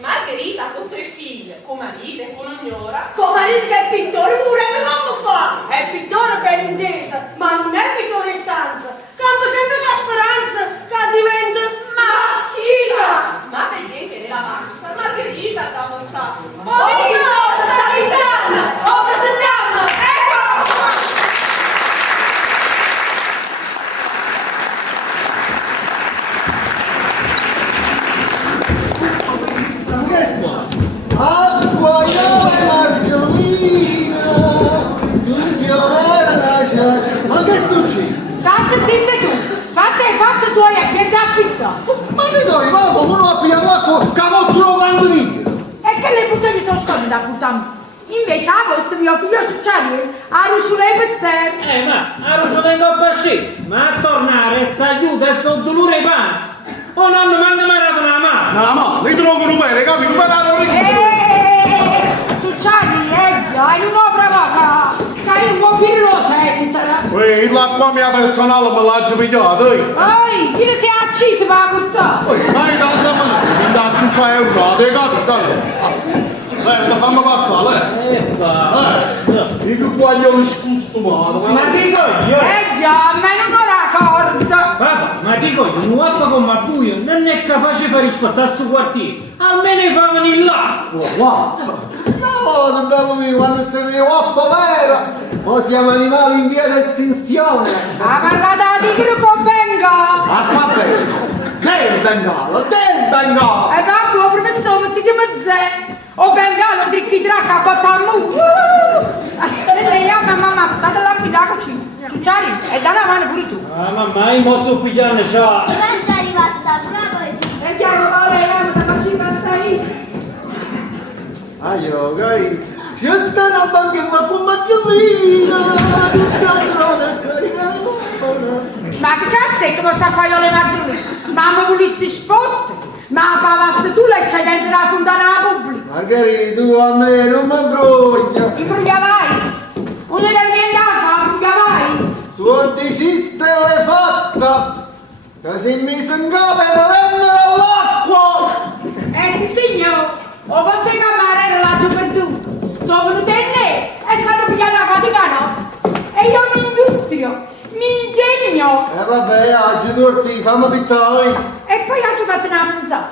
Margherita con 3 figlie, con marito e con ognora. Con marito che è pittore pure, come fa? È pittore ben intesa, ma non è pittore in stanza. Campa sempre la speranza che diventa... Ma chissà! Ma vedete nella panza, Margherita da avanzare. Oh no, sta gridando! Oh, presentiamo! Eccolo qua! Acqua, io e Margiolina, tu sei una ciacia. Ma che succede? State zitte tu, fate i fatti tuoi e che zappitta. Ma ne dai, ma come non ha pigliato l'acqua che avevo trovato lì? E che le puttane sono scorre da puttana. Invece a volte mio figlio succede a rusciare per terra. Ma a rusciare in coppa scesa, ma a tornare sta aiuta e sono dolore ai panzi. O non mi hanno mai dato una mano. No, ma li trovano bene, capito? Ma non Succede, hai un'opera vaca, che hai un po' più lo sento. Ehi, l'acqua mia personale me l'ha pigliata, Ehi, chi si è acceso per la portare? Ma hai dato me, da tutta Europa, hai capito? Fammi passare, Basta. Dico qua io mi scusto Ma dico io. Già, a me non ho la corda. Papà, ma dico io, un uomo come a buio non è capace di far rispettare sto quartiere. Almeno fa venire l'acqua. Guarda, no, bello mio, quando stai guappa vera, ma siamo animali in via di estinzione. Ha parlato di tigre con benga. Fa bene, del bengalo. E dopo, professore, ti chiama Zè. O bengalo, tricchi tracca, battammu. E lei ha mamma, date la qui da cucina. Ciucciari, e dà la mano pure tu. Ah, mamma, io posso pigliare ciò. Quando arriva a Sapra poi E chiamo Valerio, da facci passare. Aio, gai, ci sta una banca con Margiolina, tutta droga caricare. Ma che cazzo è che mi sta a fare le maggiori? Ma mi volessi sport? Ma pavaste tu l'eccedenza della fontana pubblica? Margherita, tu a me non mi imbruglia. Imbrugliavai? Non è niente da fare, imbrugliavai? Tu diciste l'hai fatta, che si mise in capo e vendere all'acqua. Sì signor, o posso chiamare la gioventù? Sono venuta in me e stanno pigliando la fatica no? E io mi industrio, mi ingegno. Vabbè, oggi torti, fammi pittare. E poi oggi fatto una punzata.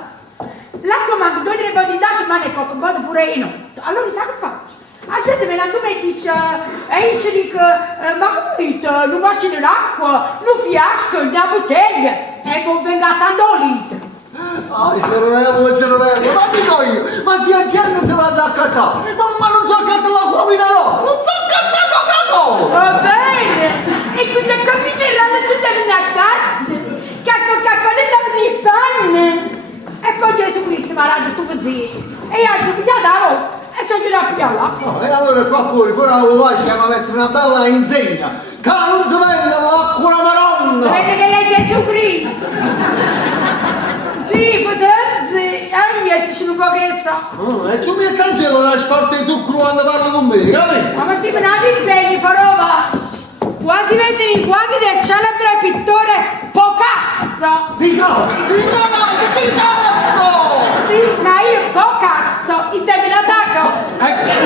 L'acqua manca 2 o 3 botti in da settimana e qualche botta pure in notte. Allora sa che faccio? La gente viene a me e dice, io dico, ma come dite, non faccio l'acqua, non fiasco, una bottiglia. E non venga tanto litro. Cervello, ma dico io, ma se la gente se va ad accattare, ma non so accattare l'acqua minerale, non so accattare Coca-Cola! Va bene, e quindi a camminare se la viene a cazzo, che a Coca-Cola la viene in panne. E poi Gesù Cristo mi ha dato sto zitto, e io ho pigliato la roba, e sono giù a pigliare l'acqua. No, e allora qua fuori la lasciamo a mettere una bella insegna, che non si vende l'acqua maronna! Vede che lei è Gesù Cristo. Sì, potete, mi mettici un po' che so. E tu mi cancello una sporta di zucchero quando parli con me, capito? Ma ti venate insegni, farò quasi vedono i quadri del celebre pittore Picasso. Picasso, di Picasso! Sì, ma io Picasso, intendo l'attacco.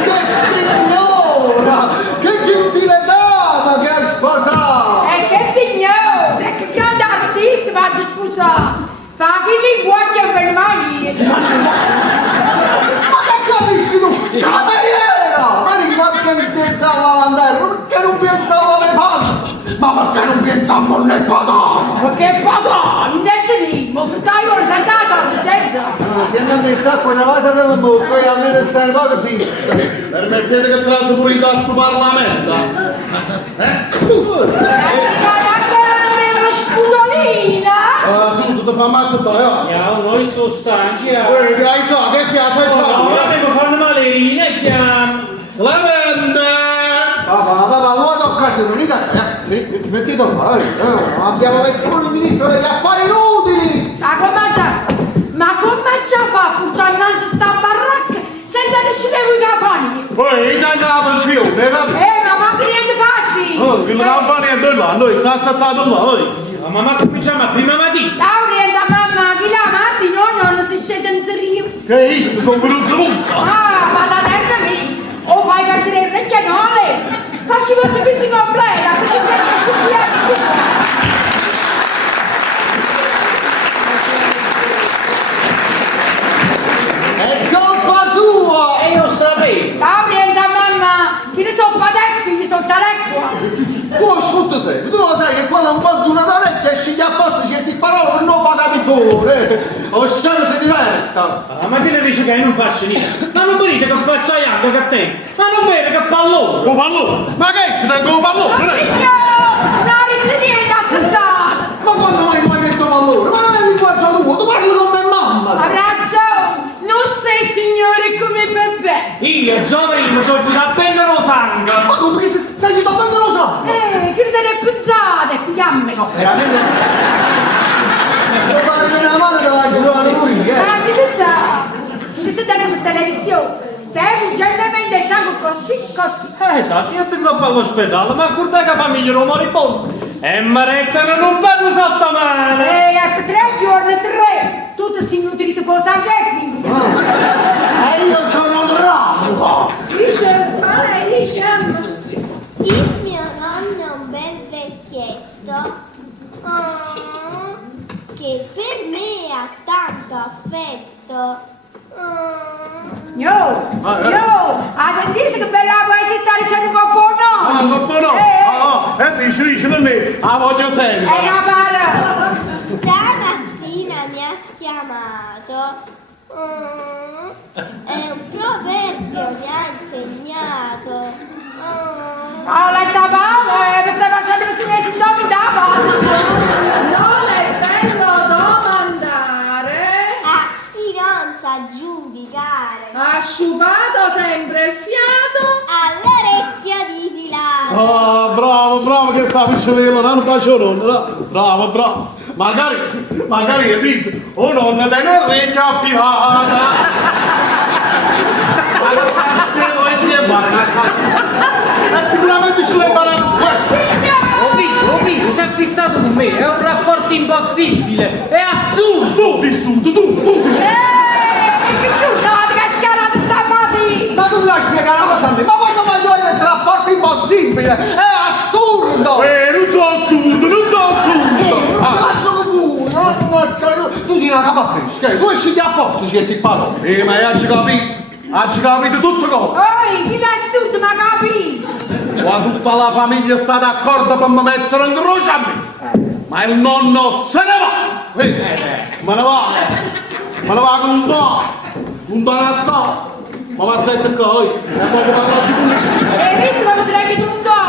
Che signora! Che gentile dama che hai sposato! E che signore, che grande artista va a sposare. Fa che linguaggio per mani. Ma che capisci tu? Cameriera! Ma perché non pensa alla lavandera? Perché non pensa alla panni? Ma perché non pensa a monne patata? Ma che padroni, niente di, ma fai ora senza la gente. Si è andato in sacco nella vasa della bocca e a me ne stai un po' zitta. Permettete che traso pure il sto Parlamento? Spudolina! Su, tu ti fa male sotto, Noi sono stanchi. Hai già, che schiaccia, hai già. Ora devo fare una malerina e chiamo. La vende! Papà, non toccate, non mettete qua, abbiamo messo pure il ministro degli affari inutili! Ma come già fa a portare innanzi sta baracca senza decidere voi cafani? Poi, in andiamo il fiume, capito? Ma manca niente facile! Che non fa niente là, noi sta assaltato là, Ma cominciamo a prima mattina. Laurienza, mamma, chi la matti? No, non si scende in serio. Sei, sono venuto puzza. Ah, ma da neanche lì! O fai perdere il recchianole! Facci un servizio completo, così È colpa sua! E io sapevo. Gabriel, mamma, chi ne sono padecchi, gli sono talecqua! Tu asciutto sei, tu lo sai che quando un po' di una d'orecchia scegli a posto c'è ti parole per non fare pure. O scemo si diverta. Ah, ma che ne dici che io non faccio niente? Ma non morite che faccio aiato che te? Ma non vede che pallone! Un pallone? Ma che ti tengo un pallone? Non ritenete assentato! Ma quando mai tu hai detto pallone? Ma non è il linguaggio tuo, tu parli con me mamma! Ha ragione, non sei signore come Peppe! Io, Giovanni, sono più da bene lo sangue! Ma come che sei da bene lo so? Che ne pensate, fiamme! No, veramente. Devo fare bene la mano e te la girare lui, Ma chi ne sa dare in televisione? Sei urgentemente sangue così. Esatto, io tengo all'ospedale, ma guarda che famiglia non moribondo! E Maretta non bello sotto mano! Ecco, 3 giorni, 3! Tutti si nutrito con sangue e figlia! E io sono bravo! Dice, Il mio nonno è un bel vecchietto che per me ha tanto affetto. Io, attendete che bella poesia sta dicendo Ah, no! ma no! Dici non è, la voglio sempre! È una parola! Stamattina mi ha chiamato, è un proverbio mi ha insegnato. Oh, la tabava, mi stai facendo questi sintomi da Non è bello domandare. A chi non sa giudicare, Asciugato sempre il fiato. all'orecchio di Pilato. Ah, bravo che sta piccolino, non faccio nonna, bravo. Magari dici, oh nonna, dai non reggia appirata. Ma che cazzo vuoi si è buona, sicuramente ce l'hai imparato. Ho visto, si è fissato con me, è un rapporto impossibile, è assurdo! Tu! che chiudo, che schiarate stamattina! Ma tu mi lasci spiegare una cosa a me, ma quando mai tu hai detto rapporto impossibile? È assurdo! Non so assurdo! Tu di una capa fresca, tu esci a posto certi parole. Ma hai capito tutto cosa? Oi, chi è assurdo, ma capito? Qua tutta la famiglia sta d'accordo per mi mettere in croce a me. Ma il nonno se ne va! Me ne va con un buon assato. Ma va a sette coi, e poi che parla di pulizia. Hai visto come si regge un do?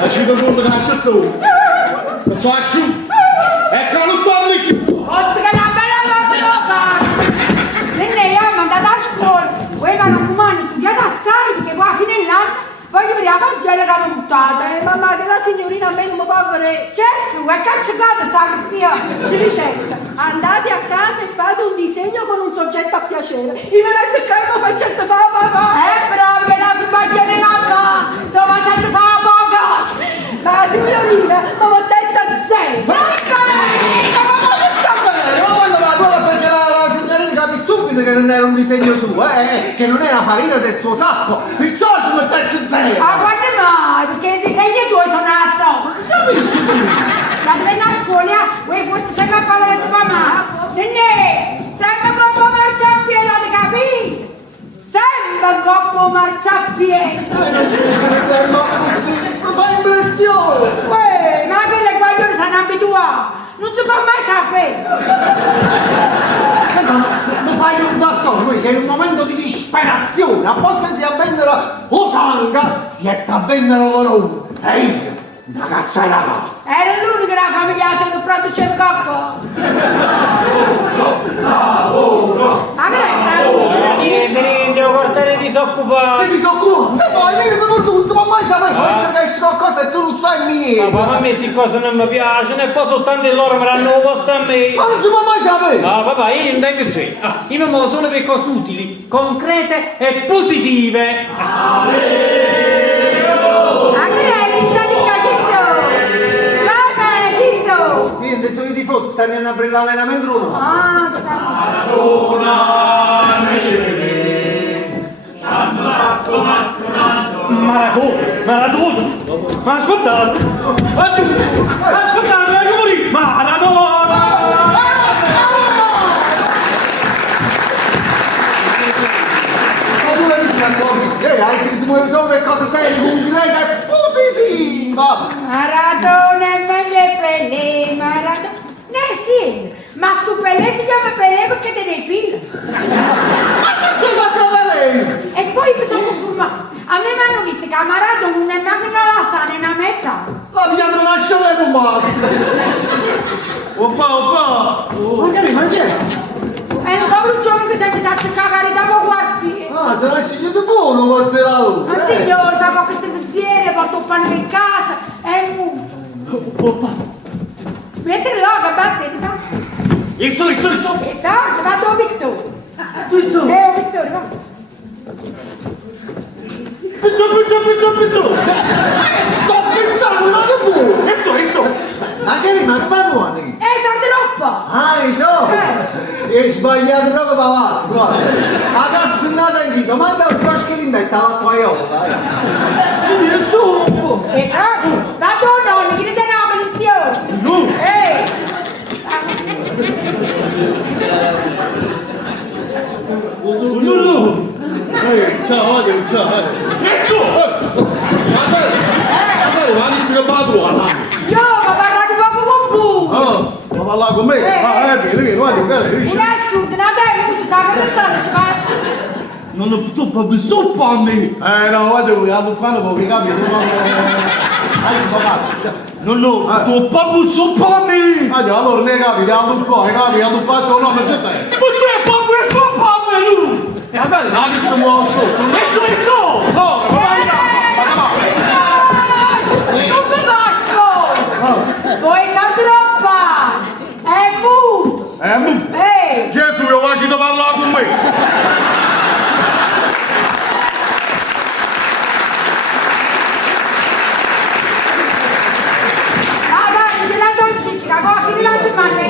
Lasci per tutto che non c'è solo. Lo so asciutto. E che non torni più. Posso che la bella roba! Nenne, io mandato a scuola, voi vanno a comando, studiate assai, perché qua a fine dell'anno voglio vedere la pagella che hanno buttato. Mamma, che la signorina a me non mi può vedere. Gesù, è cacciata sta Cristina! Ci ricetta. Andate a casa e fate un disegno con un soggetto a piacere. I vedete che mi facete fare papà. Bravo, che la pagella mamma! Sto facendo fare poco! Ma signorina, ma ho detto zero. Ma guarda perché la signorina capì subito che non era un disegno suo, che non era farina del suo sacco, perciò ci mettete zero! Ma guarda mai, perché i disegni tuoi sono a zocco! Capisci tu? La venire a scuola, voi forse sempre a fare la tua mamma! Nenne, sempre con marciapiede, avete capito? Sempre con marciapiede! Sembra così, mi fa impressione! Ma quelle guaglione sono abituate! Non si può mai sapere! Mi fai un tasto lui che in un momento di disperazione, apposta si avvennero o sanga, si è a vendere loro e io, una caccia alla casa! Era l'unico della famiglia che produceva cocco! Ma che resta? Niente, quartiere disoccupato! Ti disoccupo! Se poi vieni per tu non si può mai sapere questo che esce qualcosa e tu non stai in Ma a niente! me si cosa non mi piacciono e poi soltanto loro mi danno posto a me! Ma non si può mai sapere! Ah, papà, io non tengo c'è. Io mi muovo solo per cose utili, concrete e positive. Ma che resta? Niente, sono i tifosi, stanno a aprire l'allenamento o no? Ah, Maradona! Ma aspettate! Aspettate, ecco morì! Maradona! Ma tu vedi che accorgi? Altri si muove solo per cose serie, concrete e positive! Maradona e meglio Pelé, Maradona. Sì, ma stu Pelé si chiama Pelé perché te ne pila. Ma se ci fatto lei? E poi mi sono conformato. A me mi hanno detto che a Maradona non è neanche una lasagna, è una mezza. La pigliata me lascia lei non basta! Oppa! Magari mangiare! È un povero giovane che sempre sa cercare da poco quartiere. Ah, se lasci io di buono questo lavoro! Anzi, io sa qualche serviziere, porto un pane in casa, è un muto. Mentre là, che batte, Il sole! esatto, vado a Vittorio. Tu sono! Vittorio, va. Pitto! Sto pintando che buono! Eso! Magari ma che padrone! Sa troppo. Ah, so! Hai sbagliato proprio palazzo, guarda! La cassa è nata in dito, manda un crosco che mette all'acquaiola! Esatto, vado nonno, che ne dà una pensione. No! Lullu! Ciao! Eso! Magari va a essere padrona! Io ho parlato proprio con tu. Ma va là con me? Vieni, vai, Un assunto, una dai, tu sai che stanno ci faccio. Non ho potuto proprio sopra a me! No, guarda, quando poi capito, non ho potuto proprio sopra a me! Allora ne capi, un po', un passo, no, non c'è sei! Perché proprio sopra a me, lui? Vabbè, non si muove sotto! Eso! Non mi basta. Voi sa troppa. È muto. Gesù, io faccio da parlare con me!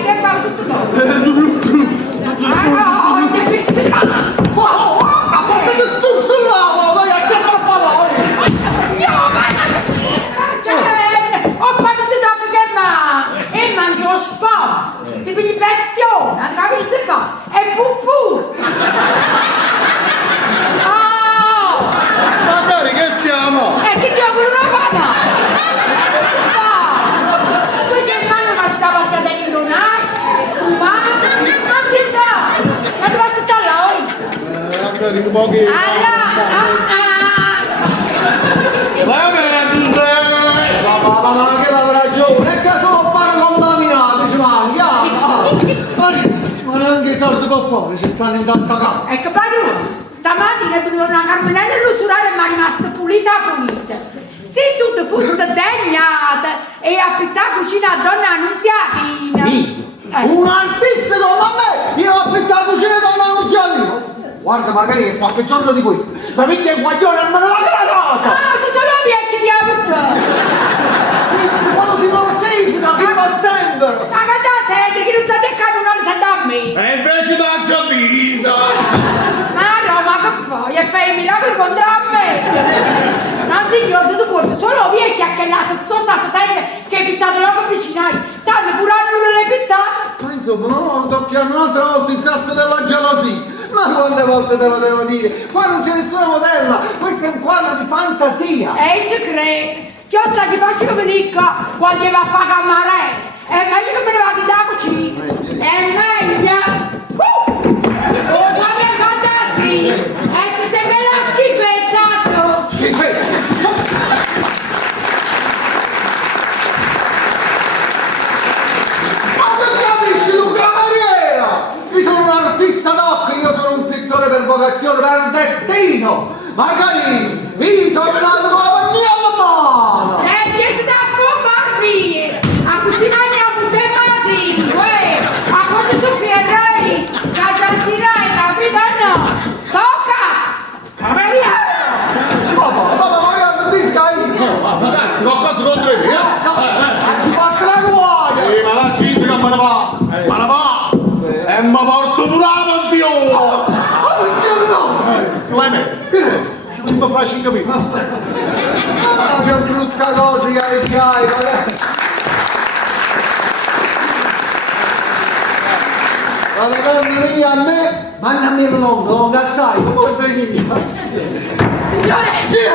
Che fa tutto A posto che sturzullavo, vai a che fa parole! ho fatto dopo che e mangio lo sport. Si quindi pensione, anche che si fa. È pupù. Magari che stiamo? E che c'è con una pana? Perché il mano ma stava stata in donas, fumata, non si fa. Ma dove si sta la oisa? Magari un po' che... Ma che l'avrà ragione, è che solo pare contaminato, ci manca! Ma neanche i soldi con poveri ci stanno in tasca casa! Ecco padrone, stamattina è venuta una camminella illusurale e mi è rimasta pulita. Se tu fossi degnata e affittare cucina a donna annunziatina. Un artista come me, io ho affittato cucina da una annunziatina! Guarda magari che qualche giorno di questo, ma mica il guaglione e me ne vado la casa! Ah, tu sei la vecchia di Quando si mortifica, che va sempre! ma che da sede che non sa te che non sa da me. E invece da giardisa! Ma no, ma che fai? E fai i miracoli contro me? Non signore, tu porti solo vecchia che la sto sapendo che hai pittato l'uomo vicinai. Tanto pure non l'hai pittato. Ma insomma, non tocchiamo un'altra volta il tasto della gelosia! Ma quante volte te lo devo dire? Qua non c'è nessuna modella, questo è un quadro di fantasia! E ci credo. Io sai che faccio che mi dica quando va a fare camarere. È meglio che me ne vado da cucina. È meglio. Guarda che fantasia. E ci sembra la schifezza. Schifezza! Ma che capisci tu, cameriera? Io sono un artista doc, io sono un pittore per vocazione, per destino! Magari mi sono nato con la mia alla mano! Niente da fare, a cucinare a buttare matini, a quanto tu fierai, la gestirai, capito no? Tocas! Cameriera! Ma io non ti scai! Qualcosa contro me, No, ci fa la guaia! Ma la cinta che me ne va! E mi porto pure la faccio capire. Ah, che brutta cosa che hai, ma le donne lì a me, ma a me non assai, come te gli Signore! Chi è?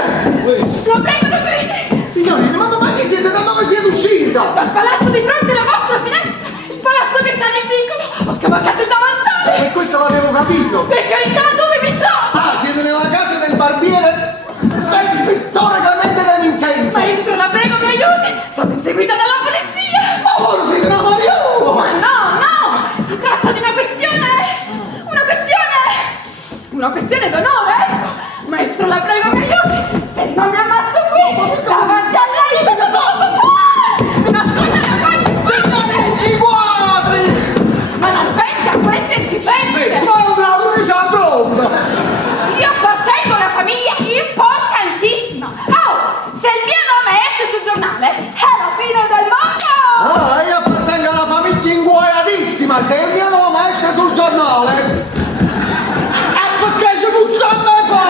Lo prego, non gridi! Signorina, ma chi siete? Da dove siete uscita? Dal palazzo di fronte alla vostra finestra! Il palazzo che sta nel vicolo! Ho scavalcato il davanzale! E questo l'avevo capito. Per carità, dove mi trovo? Ah, siete nella casa del barbiere? Del pittore Clemente De Vincenzo! Maestro, la prego, mi aiuti! Sono inseguita dalla polizia! Ma voi siete una Mariolo! Ma no! Si tratta di una questione d'onore, ecco! Maestro, la prego, mi aiuti! Se non mi ammazzo qui, davanti a lei! Mi nasconde da qualche I quadri! Ma non pensi a queste schifezze! Ma non trovo che c'è pronta! Io appartengo a una famiglia importantissima! Oh! Se il mio nome esce sul giornale, è la fine del mondo! Ah, io appartengo alla famiglia inguaiatissima! Se il mio nome esce sul giornale, è perché ci puzzano e fa!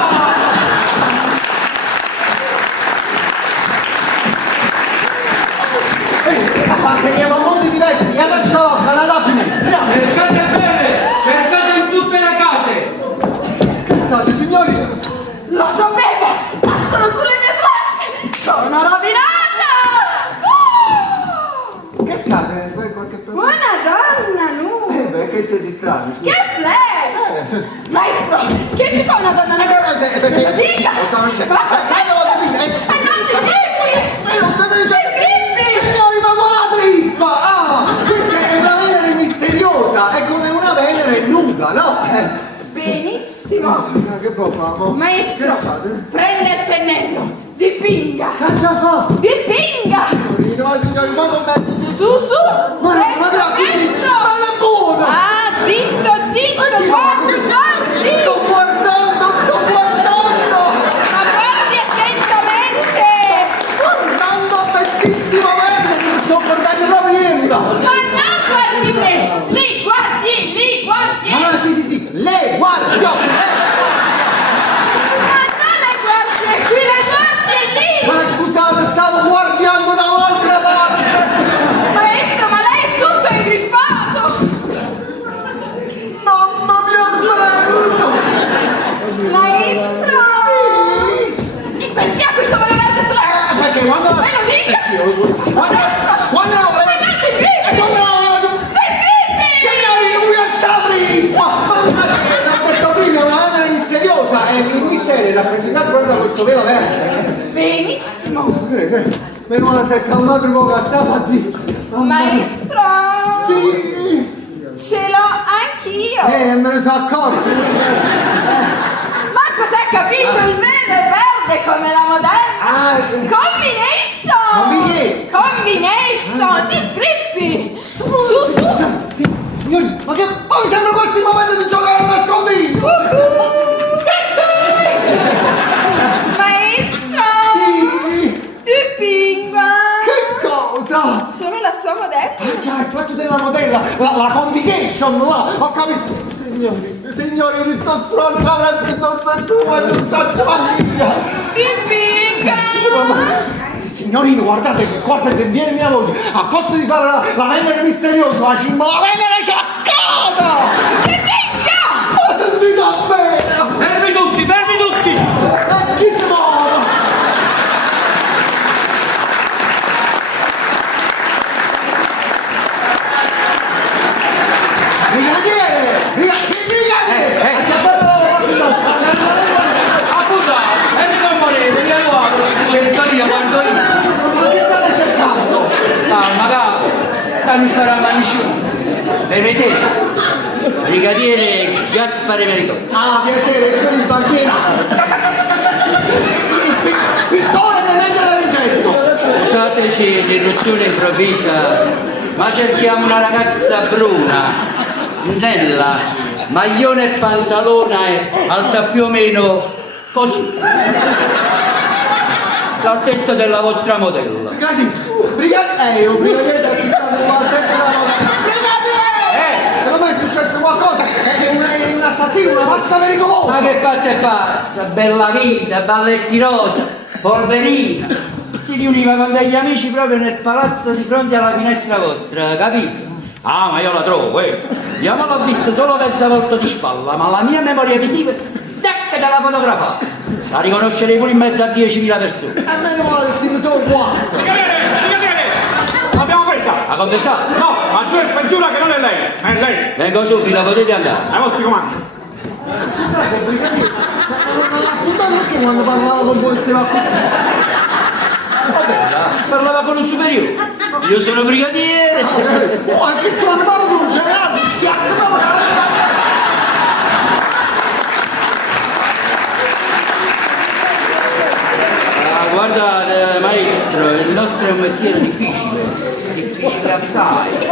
Apparteniamo a mondi diversi, e da ciò, alla finestra! Cercate bene! Cercate in tutte le case! State, signori! Lo sapevo! Passano sulle mie tracce! Sono rovinata! Che state? Qualche problema? Buona donna, nu! Beh, che c'è di strano? Che flash! Maestro, che ci fa una donna nera? Perché? Lo dica! Faccia presto! E non si grippi! Non state Si grippi! Signori, ma qua la trippa! Ah! Questa è una Venere misteriosa! È come una Venere nuda, no? Benissimo! Ma che può fare? Maestro, Che fate? prende il pennello, dipinga! Caccia fa! Dipinga! Ma signori, ma non è di Su, su! Ma Presto, presto! Ma la buona! Ah, zitto, zitto! Ma chi Guardi, guardi! Sto guardando! Ma guardi attentamente! Guardando attentissimamente! Mi sto guardando proprio niente! Ma no, guardi me! Lì, guardi! Ah, sì, lei guarda! Ma non le guardi qui, le guardi lì! Ma scusate, stavo guardando da un'altra parte! Maestro, ma lei è tutto ingrippato! Mamma mia, bello! Maestro! Sì! Perché ha questo volevente sulla... Perché quando la... Me lo dica! Sì, quando la volevo... Ma non si grippi! Quando la volevo... Si grippi! Signori, lui è stato trippa! L'ho detto prima, è una Venere misteriosa e il mistero è rappresentato proprio da questo velo verde. Benissimo! Meno male si è calmato un po' che stava a dire. Maestro! Sì! Ce l'ho anch'io! Me ne sono accorto! Ma cos'è capito? Il velo è verde come la modella! Ah, Combination! Combination! Si strippi! Su! Sì, signori, ma che poi sembra questo il momento di giocare a nascondino! Maestro! Sì! Dipinga! Che cosa? Sono la sua modella! Già, il fatto della modella, la combination, là, ho capito! Signori, mi sto suonando la prezza indossa sua, non so famiglia! Dipinga! Signorino, guardate che cosa che viene mia moglie! A costo di fare la Venere misteriosa, la Venere ciaccata! Dipinga! Ma sentite a me! Fermi tutti! E chi si muove? Brigadiere! Appunto, e non morete, via nuovo! Cerco io, quando io! Ma che state cercando? Calma, non sparava a nessuno. E vedete? Brigadiere Gaspare Merito. Ah, piacere, io sono il barbiere. Il pittore Clemente De Vincenzo. Scusateci l'irruzione improvvisa, ma cerchiamo una ragazza bruna, snella, maglione e pantalone, alta più o meno così. L'altezza della vostra modella. Brigadiere, un brigadiere che sta nell'altezza della modella. Brigadiere! Ma mai è successo qualcosa, è un assassino, una pazza pericolosa! Ma che pazza è pazza, bella vita, balletti rosa, polverina. Si riuniva con degli amici proprio nel palazzo di fronte alla finestra vostra, capito? Ah, ma io la trovo, io me l'ho vista solo mezza volta di spalla, ma la mia memoria visiva, zacca della fotografata. La riconoscerei pure in mezzo a 10.000 persone. E meno male che si ne sono 4! L'abbiamo presa! Ha confessato? No, ma giura e spergiura che non è lei! È lei! Vengo subito, potete andare. Ai vostri comandi! Scusate, brigadiere, ma l'ha appuntato anche quando parlava con voi queste Parlava con un superiore. Io sono brigadiere. Oh, anche sto andando con un generale, schiatta proprio! Guardate maestro, il nostro è un mestiere difficile assai.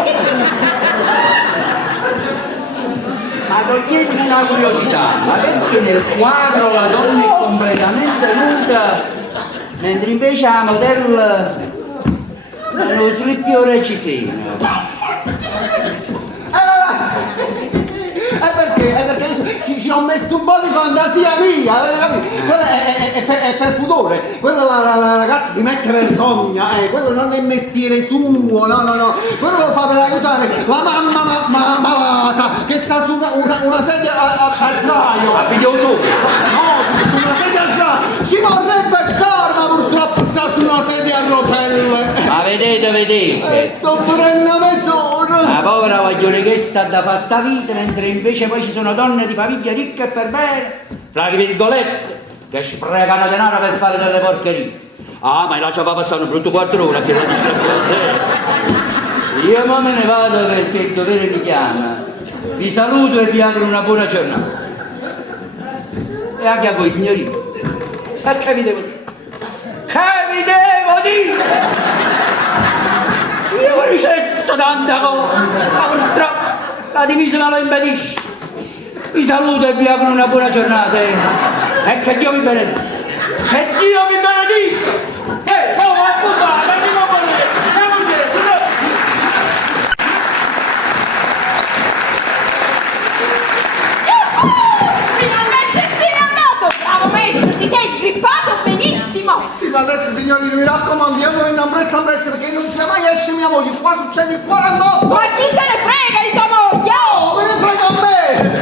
Ma toglietemi una curiosità, ma perché nel quadro la donna è completamente nuda, mentre invece la modella è lo slippiore Cisena? È perché io ci ho messo un po' di fantasia mia, quella è per pudore, quella la ragazza si mette vergogna, quello non è mestiere suo, no, quello lo fa per aiutare la mamma malata che sta su una sedia a sdraio. A videotopo? No, su una sedia a sdraio, ci vorrebbe stare, ma purtroppo sta su una sedia a rotelle. Ma vedete. Sto pure una mezz'ora. La povera voglio che sta da fa sta vita, mentre invece poi ci sono donne di famiglia ricche e per bene, fra virgolette, che sprecano denaro per fare delle porcherie. Ah, ma lascia passare un brutto 4 ore che la disgrazia del te. Io ma me ne vado perché il dovere mi chiama. Vi saluto e vi auguro una buona giornata. E anche a voi, signorina. E che vi devo dire? Io ho ricesso tanta cosa, ma purtroppo la divisa me lo impedisce. Vi saluto e vi auguro una buona giornata e che Dio vi benedica. Che Dio vi benedica! Finalmente se n'è andato! Bravo maestro, ti sei sgrippato benissimo! Sì, ma adesso signori mi raccomando, io devo andare presto perché non sia mai esce mia moglie, qua succede il 48! Ma chi se ne frega di tua moglie? Oh, me ne frega a me!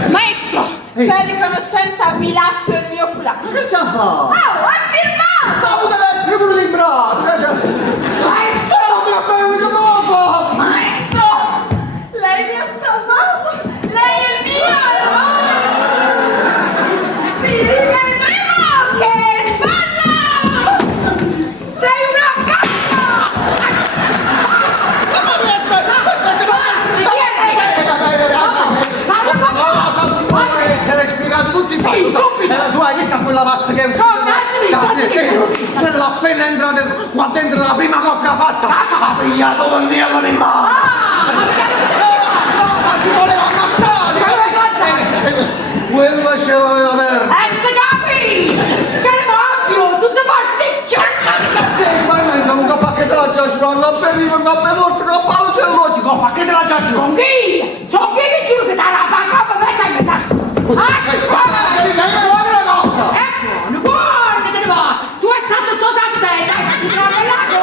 Maestro, per riconoscenza vi lascio il mio foulard. Ma che c'ha fa? Oh, ha firmato! Ma poteva essere pure di braccio! Maestro! Non mi ha bevuto modo! Maestro! Lei mi ha salvato! Lei è il mio eroe! Vedremo che balla! Sei una cazzo! Come riesco? Ma deve essere spiegato tutti i Sì, subito! Tu hai visto quella pazza che è quella appena entrata qua dentro la prima cosa che ha fatto ha pigliato con via l'animale! No, ma si voleva ammazzare! Quello ce l'aveva verde! E si capisce! Che ne abbio! Tu sei particcia! Sì, ma in mezzo un pacchetto la giaccio, non ho bevuto, non ho bevuto, non ho palo c'è logico, un pacchetto la giaccio! Sono chi? Sono chi che giuro che dà la banca per mezzo in metà! Ah, si fa! Buono che te ne va! Tu hai stato tuo sapete, dai, ti trovo lago!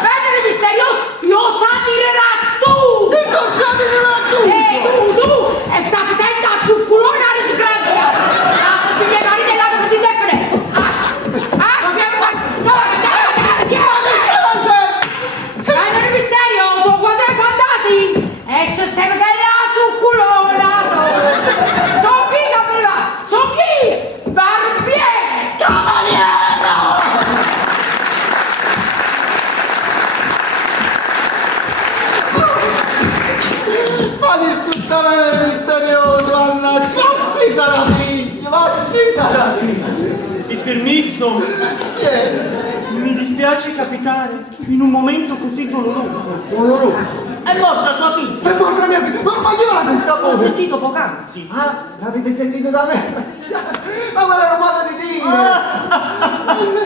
Vedere misterioso, io sa tirerà tu! Che cosa dirà tu? Tu! E sta vedendo a zucculone a disgrazia! Lascia il biglietto dell'altro per ti defere! Vedere misterioso, quando è fantasi! E c'è sempre che la zucculona! Sono chi capella? Sono chi? Barbiere! Cavaliere! Ma di sfruttare misterioso, mannaggia, ma ci sarà figlio, ma ci sarà figlio! Il permesso? Chi è? Mi dispiace capitare in un momento così doloroso. Doloroso? È morta sua figlia. È morta mia figlia, ma io l'ho detta L'ho voi! sentito poc'anzi. Ah, l'avete sentito da me? Ma quello era un modo di dire!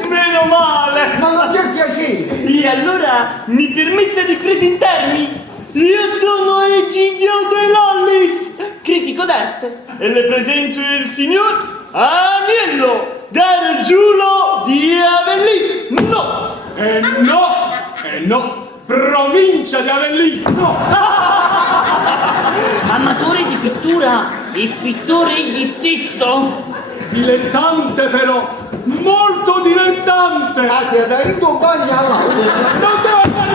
Meno male. Ma non ti è piacere! E allora mi permette di presentarmi? Io sono Egidio De Lollis, che d'arte. E le presento il signor Agnello Gargiulo di Avellino. No, provincia di Avellino. Amatore di pittura e pittore egli stesso? Dilettante però, molto dilettante. Ah, si è da in compagnia all'auto. Non devo andare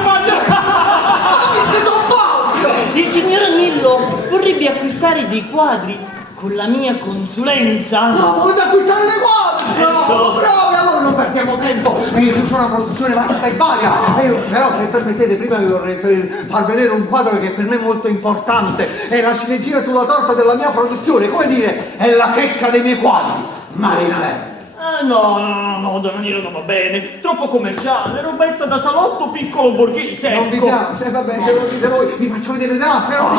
Il signor Agnello vorrebbe acquistare dei quadri con la mia consulenza. No, volete acquistare le quadri? No, bravi, allora non perdiamo tempo. Io c'ho una produzione vasta e varia. Però, se permettete, prima vi vorrei far vedere un quadro che per me è molto importante. È la ciliegina sulla torta della mia produzione. Come dire, è la checca dei miei quadri. Marinare. No, Don Agnello non va bene. Troppo commerciale, robetta da salotto piccolo borghese. Non vi ecco. piace? Va bene, se lo dite voi, vi faccio vedere l'altro.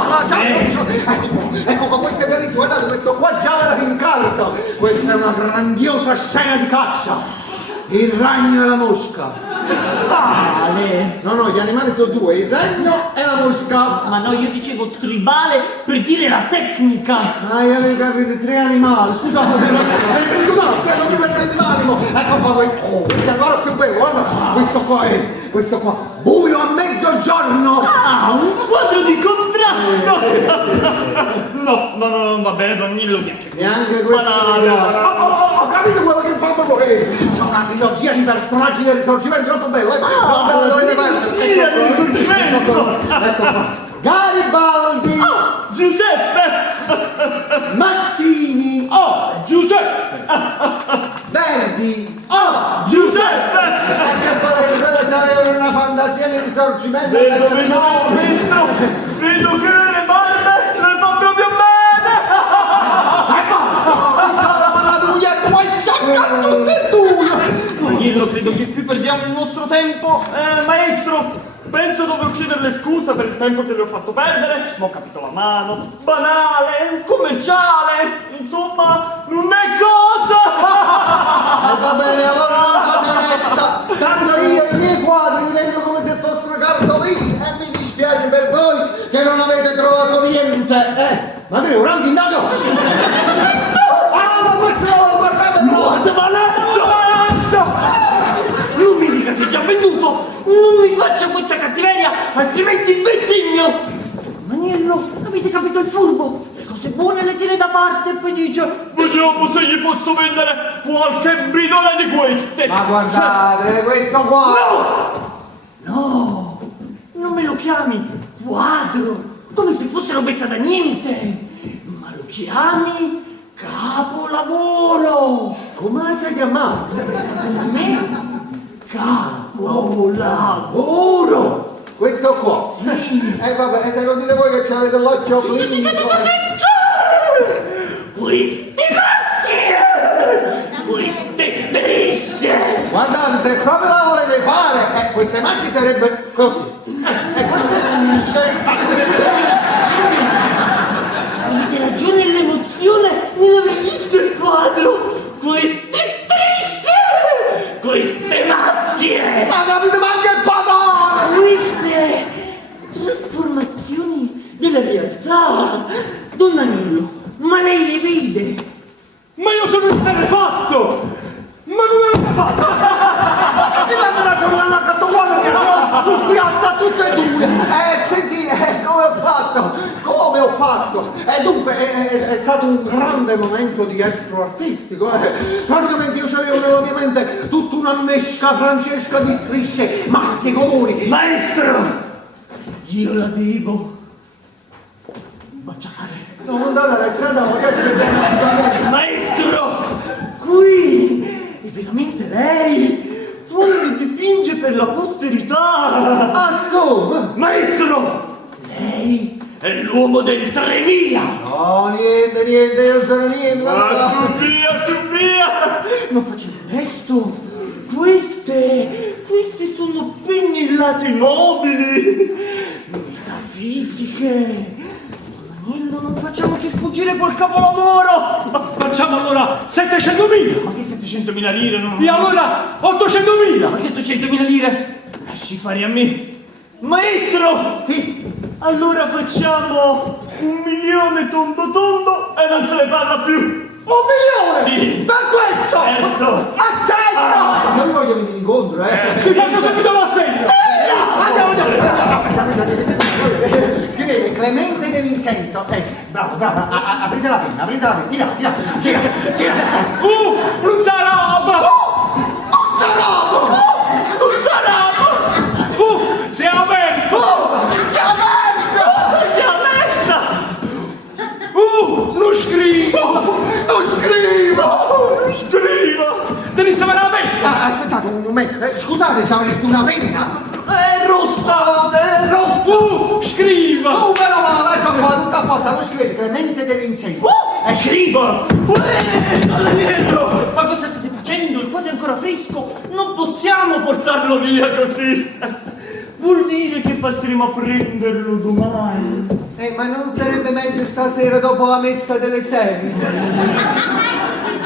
Ecco qua, questo è bellissimo. Guardate, questo qua già era in carta. Questa è una grandiosa scena di caccia. Il ragno e la mosca. Tribale. No, gli animali sono due, il ragno e la mosca. Ma no, io dicevo tribale per dire la tecnica. Ah, io avevo capito, 3 animali. Scusate, non mi mettete d'animo. Ecco qua questo. Oh, questo è ancora più bello, guarda. Questo qua. Buio a mezzogiorno. Ah, un quadro di contrasto. No, non va bene, Don Agnello piace. Neanche questo mi piace. Ho capito quello che fa proprio. C'è una trilogia di personaggi del Risorgimento troppo bello. Trilogia del Risorgimento. Ecco qua. Garibaldi. Giuseppe. Mazzini. Giuseppe. Verdi. Giuseppe. Che volete, quello c'aveva una fantasia nel Risorgimento. Maestro, vedo che le barbe le fa proprio bene. Mi stava parlando muglietto, vuoi sciacca tutte e due. Agnello, credo che qui perdiamo il nostro tempo. Maestro, penso dovrò chiederle scusa per il tempo che le ho fatto perdere. Ma ho capito la mano. Banale, commerciale. Insomma, non è cosa. Va bene, allora non camionetta. Tanto io i miei quadri li tengo come se fossero cartoline. E mi dispiace per voi che non avete trovato niente. Ma che è un randinato? Ma questo lo guardate Guarda, Valazzo! Non mi dica che è già venduto! Non mi faccia questa cattiveria, altrimenti bestemmio! Agnello, avete capito il furbo? Le cose buone le tiene da parte e poi dice: vediamo se gli posso vendere qualche bridola di queste! Ma guardate, questo qua! No! Non me lo chiami quadro, come se fosse robetta da niente! Ma lo chiami capolavoro! Come la c'hai chiamato? A me? Capolavoro! Questo qua? Sì! Vabbè, se lo dite voi che avete l'occhio clinico. Queste macchie! Queste strisce! Guardate, se proprio la volete fare, queste macchie sarebbe così. E queste strisce. Avete ragione nell'emozione nell'aver visto il quadro! Queste strisce! Queste macchie! Ma capite, ma anche il padrone! Queste trasformazioni della realtà! Don Agnello, ma lei le vede? Ma io sono esterrefatto! Ma come l'ho fatto? E l'hanno ragione alla cattuata che sono su piazza tutte e due! Sentite, come ho fatto? Come ho fatto? Dunque, è stato un grande momento di estro artistico. Praticamente io avevo nella mia mente tutta una mesca francesca di strisce, macchie, colori. Maestro! Io la devo baciare. No, non dare la lettera da voglio vedere. Maestro! Qui! È veramente lei! Quando dipinge per la posterità! Azzo! Maestro! Lei è l'uomo del 3000! No, niente, io non sono niente. Su via! Non facciamo resto! Queste sono pennellate nobili! Metafisiche! Agnello, non facciamoci sfuggire quel capolavoro! Facciamo allora 700.000! Ma che 700.000 lire? No? E allora 800.000! Ma che 800.000 lire? Lasci fare a me! Maestro! Sì. Allora facciamo 1 milione tondo tondo e non se ne parla più. 1 milione? Sì. Per questo? Certo. Accetto! Non voglio venire incontro, Ti faccio subito l'assegno. Andiamo. Scrivete Clemente De Vincenzo. Bravo, aprite la penna, tira. Un zarab! Si è aperto! Non scrivo! Devi sapere la penna! Aspettate un momento, scusate, se avreste una penna. È rossa! Scriva! Meno male, ecco qua, tutto a posto, non scrivete Clemente De Vincenzo. Scriva! Ma cosa state facendo? Il quadro è ancora fresco! Non possiamo portarlo via così! Vuol dire che passeremo a prenderlo domani! Ma non sarebbe meglio stasera dopo la messa delle 6?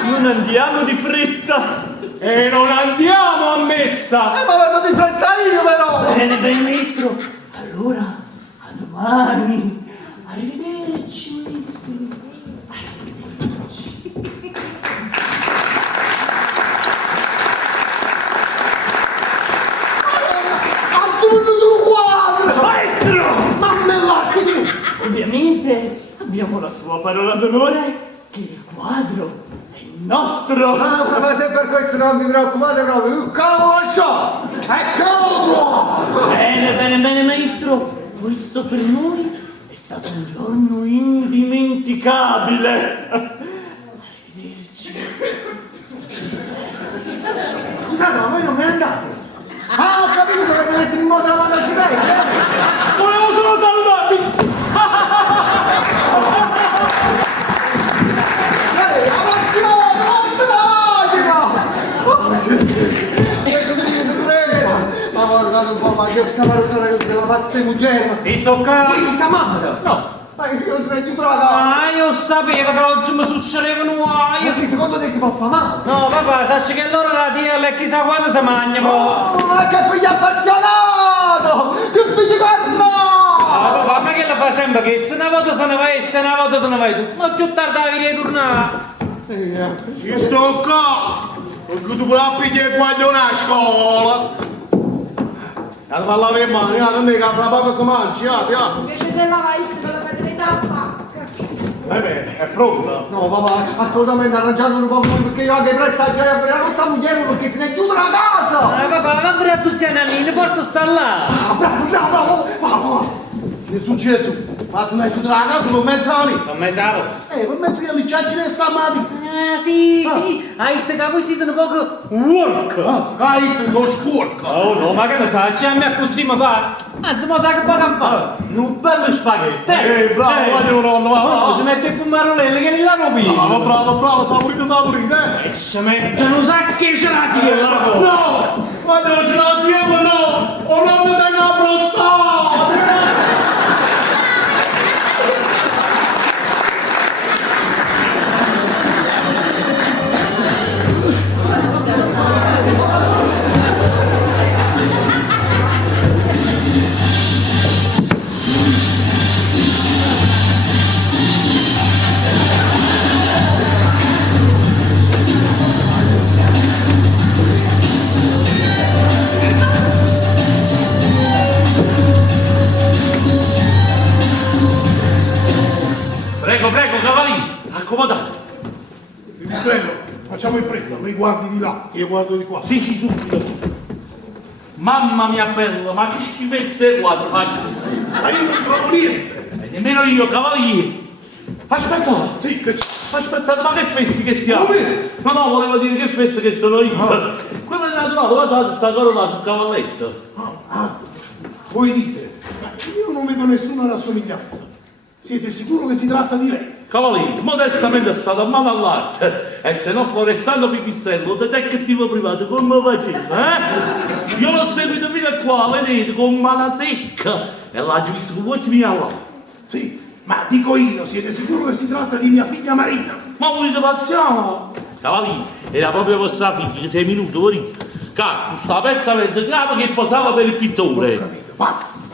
Non andiamo di fretta! E non andiamo a messa! Ma vado di fretta io però! Bene, maestro! Allora, a domani! Arrivederci, maestro! Maestro! Ovviamente abbiamo la sua parola d'onore che il quadro è nostro! Ma se per questo non vi preoccupate proprio, cavolo! Eccolo! Bene, maestro! Questo per noi è stato un giorno indimenticabile! Arrivederci! Scusate, ma voi non me ne andate? Ho capito, dovete mettere in moto la motocicletta! Volevo solo salutarvi! Ma guardate un po', ma che sapere sorella della pazza mugliera? E so che... Ma sta mamma? No. Ma io sono chiuso la casa! Io sapevo che oggi mi succedevano guai. Perché secondo te si può fare male? No, papà, sai che loro la tela e chissà quando si mangia, Ma che figlio affezionato! Che figlio carnato! Papà, ma che la fa sempre che se una volta se ne vai e se una volta te ne vai tu? Ma più tardi devi ritornare. Ci sto qua! Perché tu puoi appigliare quando una scuola! Allora parlare in mano, non è che fra poco si mangia, Invece se la vai, se la fai delle tabacca. Bene, è pronta? No, papà, assolutamente arrangiato un po' perché io anche presto a già a questa moglie perché se ne chiude la casa! Papà, ma pure a tutti gli anni, forza sta là! Bravo! Gesù Gesù, ma se ne chiude la casa per mezz'anni? Non mi sa. Per mezzo che li già ne sta male! Sì, hai te capo siete un poco work! Hai tu sporco! Oh no, ma che ne sa, c'è a me così mi fa? Anzi, ma sa che poco fa? Un bello spaghetto! Bravo, voglio nonno, va! Si mette il pomarolello che l'hanno più! Bravo, saporito! E ci mettono un sacco che ce la si loro! No! Quando ce la siamo, no! O non mi tengo a prostare! Prego, cavallino, accomodate. Pipistrello, facciamo in fretta, lei guardi di là, io guardo di qua. Sì, subito. Mamma mia bella, ma che schifezza è quadro fatto? Ma io non trovo niente! E nemmeno io, cavaliere. Aspettate. Sì, che c'è? Aspettate, ma che festi che siamo? Dove? No, volevo dire che festa che sono io. Quello è naturale, guardate, sta corolla sul cavalletto. Voi dite, ma io non vedo nessuna rassomiglianza. Siete sicuro che si tratta di lei? Cavaliere, modestamente è stato a mano all'arte. E se non forestando Pipistrello, detective privato, come faceva, eh? Io l'ho seguito fino a qua, vedete, con mano secca. E l'ho visto con occhi miei là. Sì, ma dico io, siete sicuro che si tratta di mia figlia Marita? Ma volete pazziamo? Cavaliere, era proprio vostra figlia, 6 minuti, volete? Cazzo, sta pezza verde capo che posava per il pittore. Pazza!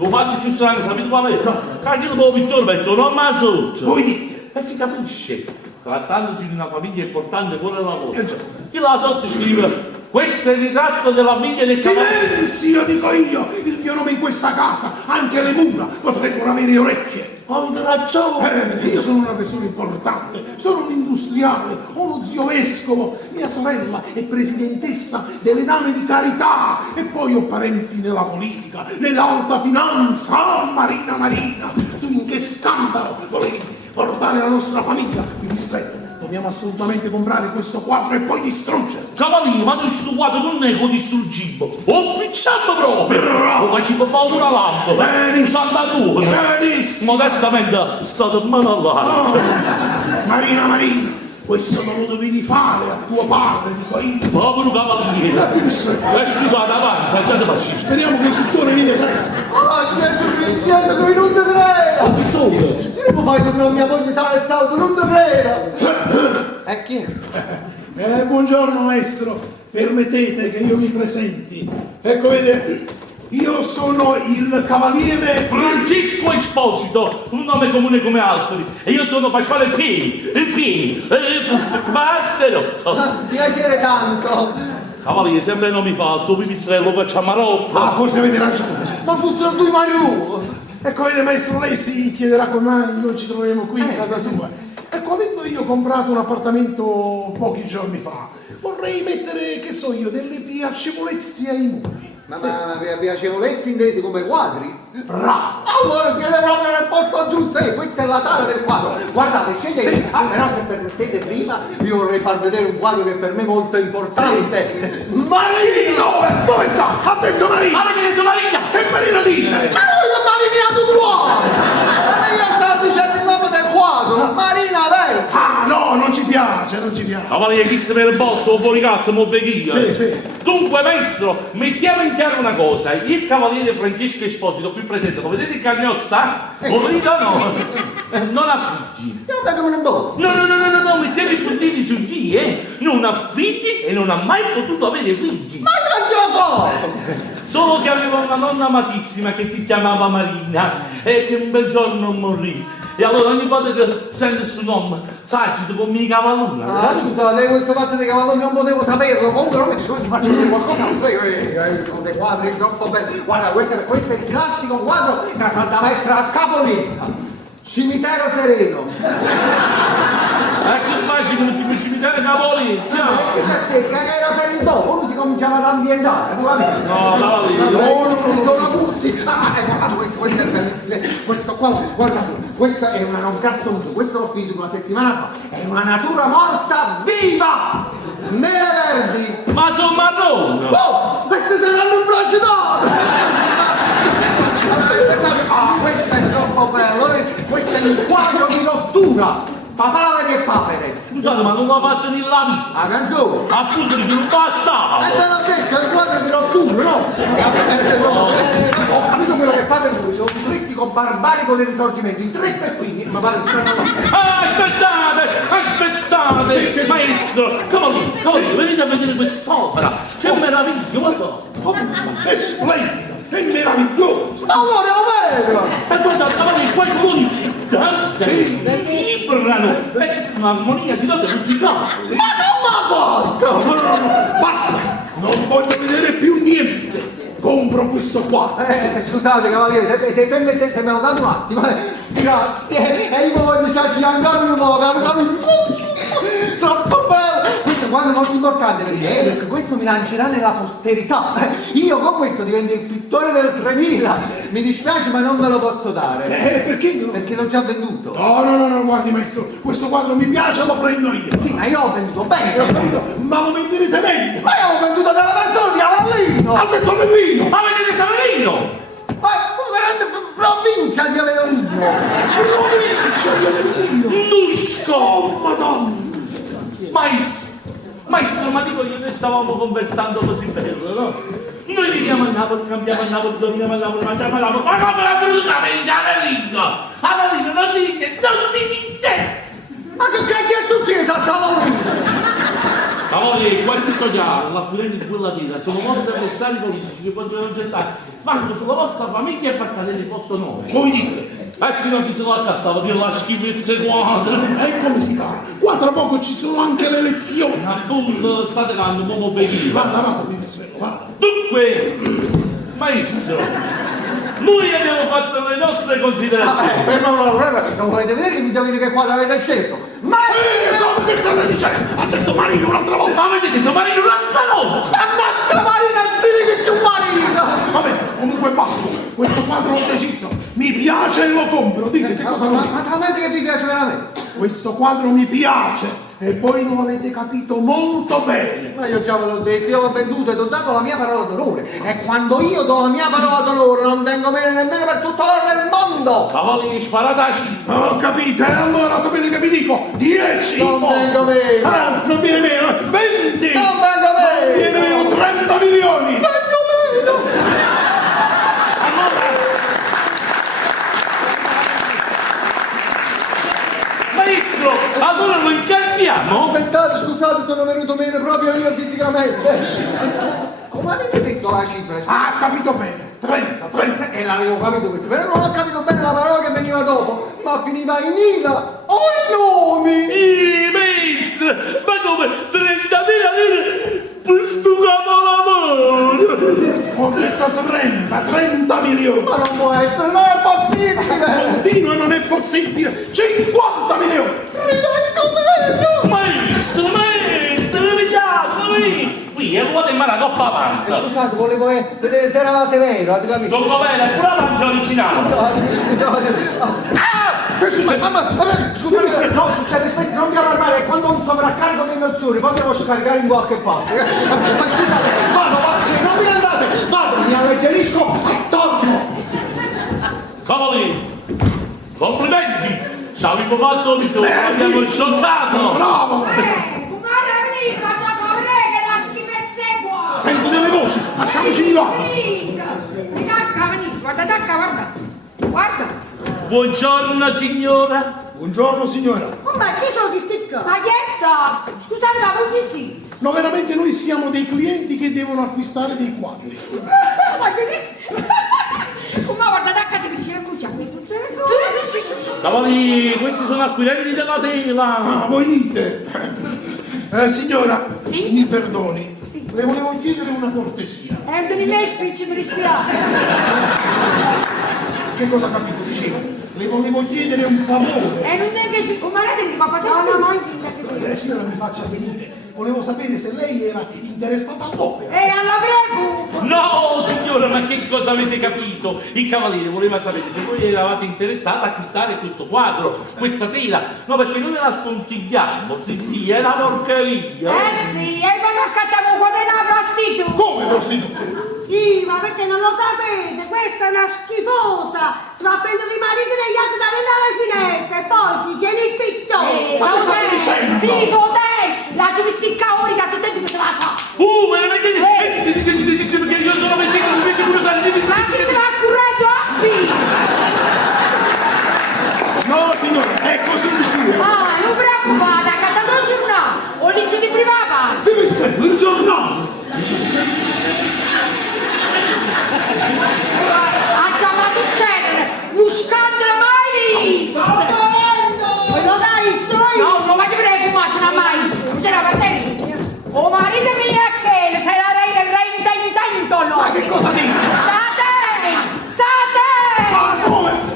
Lo fate giusto anche, sapete qual è? Cacchio dopo pittore metto non ma sotto. Voi dite. E si capisce, trattandosi di una famiglia importante come la vostra. Chi là sotto scrive, questo è il ritratto della figlia del cavaliere. Silenzio, dico io! Il mio nome in questa casa, anche le mura potrebbero avere orecchie. Avete ragione. Io sono una persona importante, sono un industriale, ho uno zio vescovo, mia sorella è presidentessa delle dame di carità e poi ho parenti nella politica, nell'alta finanza. Oh, Marina, tu in che scandalo volevi portare la nostra famiglia? Ministro, dobbiamo assolutamente comprare questo quadro e poi distruggere. Cavaliere, ma questo quadro non è distruggibo. O picciamo proprio. Bravo. O facciamo fare una lampada. Benissimo. Santatura. Benissimo. Modestamente state a mano all'alto. Marina, questo non lo dovevi fare a tuo padre, dico io. Povero cavaliere. Scusate, avanza, già te faccio. Speriamo che il pittore viene presto. Oh Gesù, lui non te credo! Pittore. Se non fai tornare mia moglie sale e salvo, non te credo! E chi è? Buongiorno maestro, permettete che io mi presenti. Ecco, vede, io sono il cavaliere Francesco Esposito, un nome comune come altri. E io sono Pasquale il Passerotto. Piacere tanto! Cavaliere, sempre nomi falso, pipistrello, cacciamarotto. forse avete ragione. Ma fossero due Mariù! Ecco, vede maestro, lei si chiederà come mai noi ci troviamo qui in casa sua. Ecco, avendo io comprato un appartamento pochi giorni fa, vorrei mettere, che so io, delle piacevolezze ai muri. Ma piacevolezze intesi come quadri? Bravo! Allora siete proprio nel posto giusto, questa è la tana del quadro. Guardate, scegliete. Sì. Però se permettete prima, io vorrei far vedere un quadro che per me è molto importante. Marino! Dove sta? Ha detto Marino! Avete detto Marina? Che Marino dite? Ma lui è marinato d'uomo! Ma io stavo dicendo il nome del quadro, Marina Verde! Ah, no, non ci piace. Cavaliere, chi se per botto, fuori gatto, mo bechia. Sì. Dunque, maestro, mettiamo in chiaro una cosa. Il cavaliere Francesco Esposito qui presente, lo vedete in carniozza? Lo vedete o no? Non ha figli. Io vedo come un bo. No, mettiamo i puntini su G, Non ha figli e non ha mai potuto avere figli. Ma non ce la fa! Solo che aveva una nonna amatissima che si chiamava Marina e che un bel giorno morì. E allora ogni volta che sente questo nome, s'agita come i cavalloni. Ah, scusate, questo fatto dei cavalloni non potevo saperlo. Comunque non ti faccio vedere qualcosa. Sono dei quadri troppo belli. Guarda, questo è il classico quadro che sa da mettere a capolita. Cimitero sereno. Che facile come tipo cimitero Capolizia. Era per il dopo, uno si cominciava ad ambientare, tu capisci? No, non sono gusti. Guarda, questo è bellissimo. Questo qua, guardate, questo è una non assoluto, questo l'ho finito una settimana fa. È una natura morta viva! Mele verdi! Ma sono marrone! Oh! Queste saranno imbracetate! Questo è troppo bello! Questo è il quadro di rottura! Papaveri e papere! Scusate, ma non l'ha fatto di la pizza! La canzone! Appunto, dice un passato! E te l'ho detto, è il quadro di rottura, no? Ho capito quello che fate voi, c'è un trittico barbarico del risorgimento, in 3 peppini, ma pare strano. Aspettate! Maestro, cavaliere, venite a vedere quest'opera! Che meraviglia, guarda! È splendido! È meraviglioso! Allora lo vedo! E guardate, cavaliere, quei colori danzano, vibrano! È un'armonia di note musicali! Ma non m'ha fatto! No, basta! Non voglio vedere più niente! Compro questo qua! Scusate cavaliere, se permettete, se me lo date un attimo, grazie! E io voglio farci ancora un po', troppo bello! Questo è un quadro molto importante perché questo mi lancerà nella posterità. Io con questo divento il pittore del 3000. Mi dispiace ma non ve lo posso dare. Perché no? Perché l'ho già venduto. No, guardi maestro, questo quadro mi piace, lo prendo io. Sì, ma io l'ho venduto bene. Ma lo venderete meglio. Ma io l'ho venduto dalla persona di Avellino. Ha detto Avellino. Ma vedete Saverino? Ma veramente provincia di Avellino. Provincia di Avellino. Nusco! Oh, madonna. Maestro, ma dico io, noi stavamo conversando così bello, no? Noi viviamo a Napoli, cambiamo a Napoli, dormiamo a Napoli, mangiamo a Napoli, ma come la brutamente Avellino? Avellino non si dice! Ma che cacchio è successo a Avellino? Cavaliere, qua è tutto chiaro, l'acquirente di quella tira sono vostri avversari politici che potrebbero gettare fango sulla vostra famiglia e far cadere il vostro nome. Voi dite, Sino chi se lo accattava per la schifezza quadra. e come si fa? Qua tra poco ci sono anche le elezioni. Appunto, state dando un po' benino. Vada, Pipistrello, vada. Dunque, maestro, noi abbiamo fatto le nostre considerazioni. Non volete vedere che mi devo dire che quadro avete scelto? Come che state dicendo? Ha detto Marino un'altra volta. Ma avete detto Marino un'altra volta? Ammazza Marina, dire che c'è un Marino! Va bene, comunque basta. Questo quadro ho deciso. Mi piace e lo compro. Dite che cosa volete. Ma che vi piace veramente? Questo quadro mi piace e voi non avete capito molto bene. Ma io già ve l'ho detto, io l'ho venduto e ti ho dato la mia parola d'onore. E quando io do la mia parola d'onore non tengo bene nemmeno per tutto l'oro del mondo! Cavalli sparataci. Non capite? Allora sapete che vi dico? 10! Non tengo meno! Non viene meno! 20! Non tengo meno! Non viene meno! 30 milioni! Tengo meno! Maestro, allora lo incantiamo? Aspettate, scusate, sono venuto meno proprio io fisicamente. Come avete detto la cifra? Ah, capito bene! 30! E l'avevo capito questo, però non ho capito bene la parola che veniva dopo, ma finiva in Ida o i nomi! Maestro, ma come 30.000 lire per sto capolavoro? Ho detto 30 milioni! Ma non può essere, non è possibile! Continua, non è possibile! 50 milioni! Maestro, vediamo! Qui è vuota in mano la coppa avanza! Scusate, volevo vedere se eravate vero, avete capito? Sono vero, è pure avanza originale! Scusate. Che è successo? Scusate, no, succede spesso, non vi allarmare, è quando ho un sovraccarico di emozioni, poi devo scaricare in qualche parte. Ma scusate, vado, non vi andate, vado, mi alleggerisco e torno. Cavalieri, complimenti! Ci abbiamo fatto l'ito, abbiamo scioccato! Bravo! Sento delle voci, facciamoci di là! Guarda! Buongiorno signora! Buongiorno signora! Ma chi sono di sticca? Ma che so? Scusate, ma voi sì? No, veramente noi siamo dei clienti che devono acquistare dei quadri. Ma guarda, da casa che c'è bruciato, mi successo? Cavalieri, questi sono acquirenti della tela! Ah, voi dite? Signora, Sì? mi perdoni. Sì. Le volevo chiedere una cortesia. Non mi metti, mi dispiace. Che cosa ha capito? Dicevo, le volevo chiedere un favore. Non è che come lei ma facciamo Signora, mi faccia venire. Volevo sapere se lei era interessata all'opera. alla prego! No, signora, ma che cosa avete capito? Il cavaliere voleva sapere se voi eravate interessati a acquistare questo quadro, questa tela. No, perché noi ve la sconsigliamo, sì, è una porcheria. Sì, e ma non accattiamo come una prostituta! Come prostituta? Sì, ma perché non lo sapete? Questa è una schifosa! Si va a prendere i mariti degli altri dalle finestre e poi si tiene il pittore! Ma cosa stai dicendo? Sì, Fotel! La giuristica orica, tutte e due se la sa! Veramente? Perché io sono mentito, invece quello sa di Ma chi se va a curare i toppi? No, signora, è così di suo. Non preoccupate, accattate un giornale! O dice di prima parte! Deve essere un giornale. Ma succedere! Un scandalo mai visto! Lo dai, sto io! No, ma ti prego, ma ce l'ha mai! Non ce l'ha per te! Oh, marito mio è che se la reintento no! Ma che cosa dici? Sate! Ma come?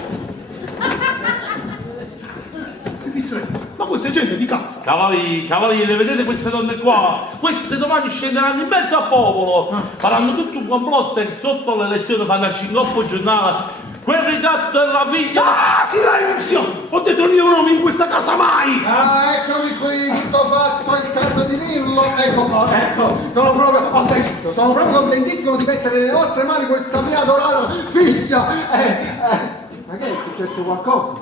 Ma questa è gente di casa. Cavaliere, vedete queste donne qua? Queste domani scenderanno in mezzo al popolo, faranno tutto un complotto e sotto l'elezione fanno a Scingoppo giornale. Quel ritratto della figlia. Ah, silenzio! Ho detto il mio nome in questa casa mai! Ah, eccomi qui, tutto fatto, è il caso di dirlo. Ecco qua, ecco, ho deciso, sono proprio contentissimo di mettere nelle vostre mani questa mia adorata figlia. Ma che è successo qualcosa?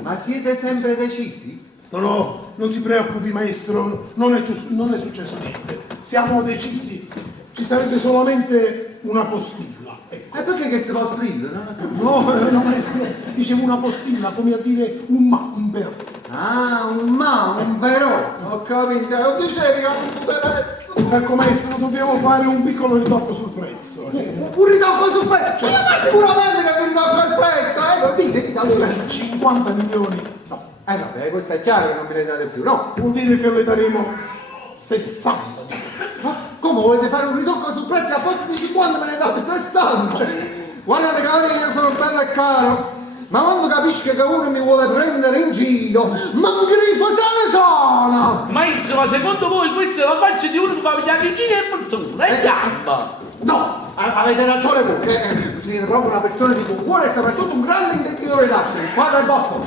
Ma siete sempre decisi? No, non si preoccupi maestro, non è successo niente. Siamo decisi, ci sarebbe solamente una postilla. Ecco. E perché che si può stringere? No, maestro, dicevo una postilla, come a dire un però. Ah, un però, ho capito, lo dicevi che non poteva essere. Ecco maestro, dobbiamo fare un piccolo ritocco sul prezzo. Un ritocco sul prezzo? Ma sicuramente che mi ritocco il prezzo, dite, allora. 50 milioni. No. Vabbè, questo è chiaro che non me ne date più, no? Vuol dire che le daremo 60 milioni. Ma come volete fare un ritocco sul prezzo? A posto di 50 me ne date 60? Guardate cavaliere, io sono bello e caro. Ma quando capisco che uno mi vuole prendere in giro, ma un grifo sana! Maestro, ma secondo voi questa è la faccia di uno che va a vedere in giro e persona? È gamba! No, avete ragione voi, che siete proprio una persona di buon cuore e soprattutto un grande intenditore d'arte. Il quadro è vostro,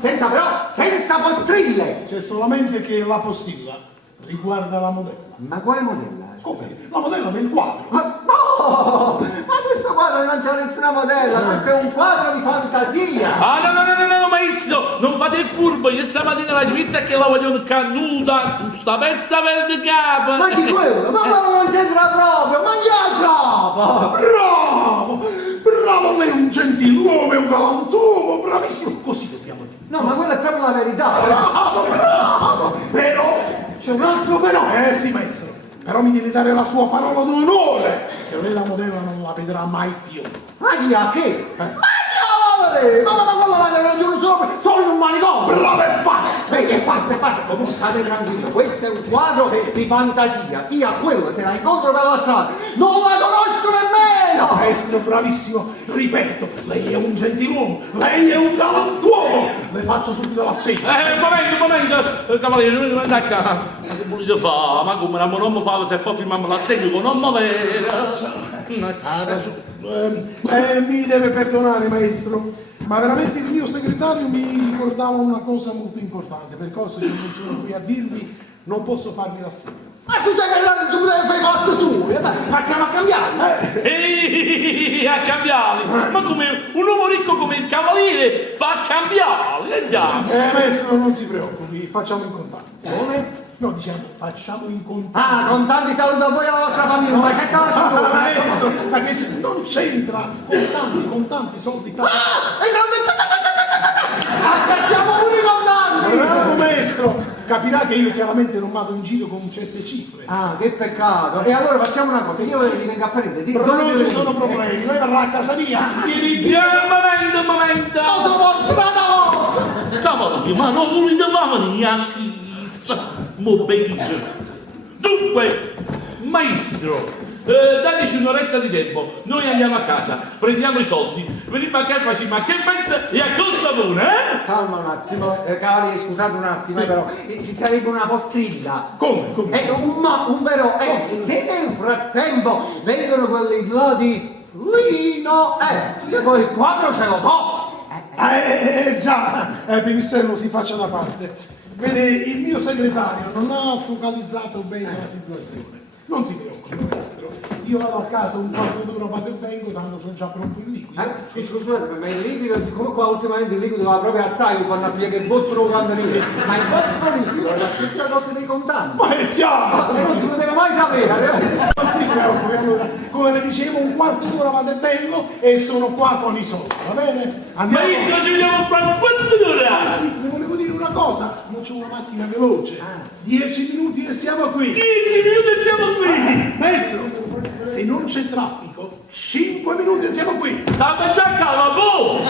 senza postrille! C'è solamente che la postilla riguarda la modella. Ma quale modella? Come? La modella del quadro. Ma no! Ma questo quadro non c'è nessuna modella, questo è un quadro di fantasia! Ah no, maestro, non fate il furbo, io stamattina la vista che la vogliono cannuta, questa pezza verde capo! Ma di quello? Ma quello non c'entra proprio, ma già sapo! Bravo, lei è un gentiluomo, è un galantuomo, bravissimo, così dobbiamo dire. No, ma quella è proprio la verità! Bravo! Però c'è un altro però! Sì, maestro. Però mi deve dare la sua parola d'onore che lei la modella non la vedrà mai più. Ma chi a che? Ma diavolo! Ma quello la deve vedere solo in un manicomio! Bravo, è pazzo! È pazzo! Comunque state tranquilli, questo è un quadro di fantasia. Io a quello se la incontro per la strada non la conosco nemmeno! Maestro, bravissimo, ripeto, lei è un gentiluomo, lei è un galantuomo! Le faccio subito l'assegno. Un momento, cavaliere, non mi andate a casa. Ma che volete fare? Ma come non mi fa se poi firmiamo l'assegno con non vero? Mi deve perdonare, maestro, ma veramente il mio segretario mi ricordava una cosa molto importante, per cose che non sono qui a dirvi, non posso farvi l'assegno. Ma tu segretario, tu fai fatto su! Facciamo a cambiare! A cambiare! Ma come un uomo ricco come il cavaliere fa a cambiare? Andiamo! Maestro, non si preoccupi, facciamo in contanti. Come? No, diciamo, facciamo in contanti. Ah, contanti saluto a voi e alla vostra famiglia, ma c'è la maestro, ma che non c'entra! Contanti, soldi, tanti. Accettiamo pure i contanti! Bravo maestro! Capirà che io chiaramente non vado in giro con certe cifre. Ah, che peccato! E allora facciamo una cosa, io li vengo a prendere. Non ci sono problemi, lei verrà a casa mia. Un momento! Non sono fortunato! Cavaliere, ma non volete fare neanche mo benissimo. Dunque, maestro, dateci un'oretta di tempo, noi andiamo a casa, prendiamo i soldi, veniamo a casa, facciamo a che pensa e a cosa sapone, Calma un attimo, cavaliere, scusate un attimo, però ci sarebbe una postrilla. Come? Un vero, se nel frattempo vengono quelli là di Lino, io poi il quadro ce lo do. Già, Pipistrello si faccia da parte. Vede, il mio segretario non ha focalizzato bene la situazione. Non si preoccupi, maestro. Io vado a casa un quarto d'ora, vado e vengo, tanto sono già pronto il liquido. Scusate, ma il liquido, siccome qua ultimamente il liquido va proprio assai quando piega il bottolo quando lì. Ma il vostro liquido è la stessa cosa dei contanti. Ma è chiaro! E non si poteva mai sapere. Non si preoccupi, allora, come le dicevo, un quarto d'ora vado e vengo e sono qua con i soldi, va bene? Andiamo. Maestro, ci vediamo fra un quarto d'ora! Anzi, le volevo dire una cosa, io ho una macchina veloce. 10 minuti e siamo qui. 10 minuti e siamo qui! Maestro, se non c'è traffico, 5 minuti e siamo qui. Sta già calma, boh!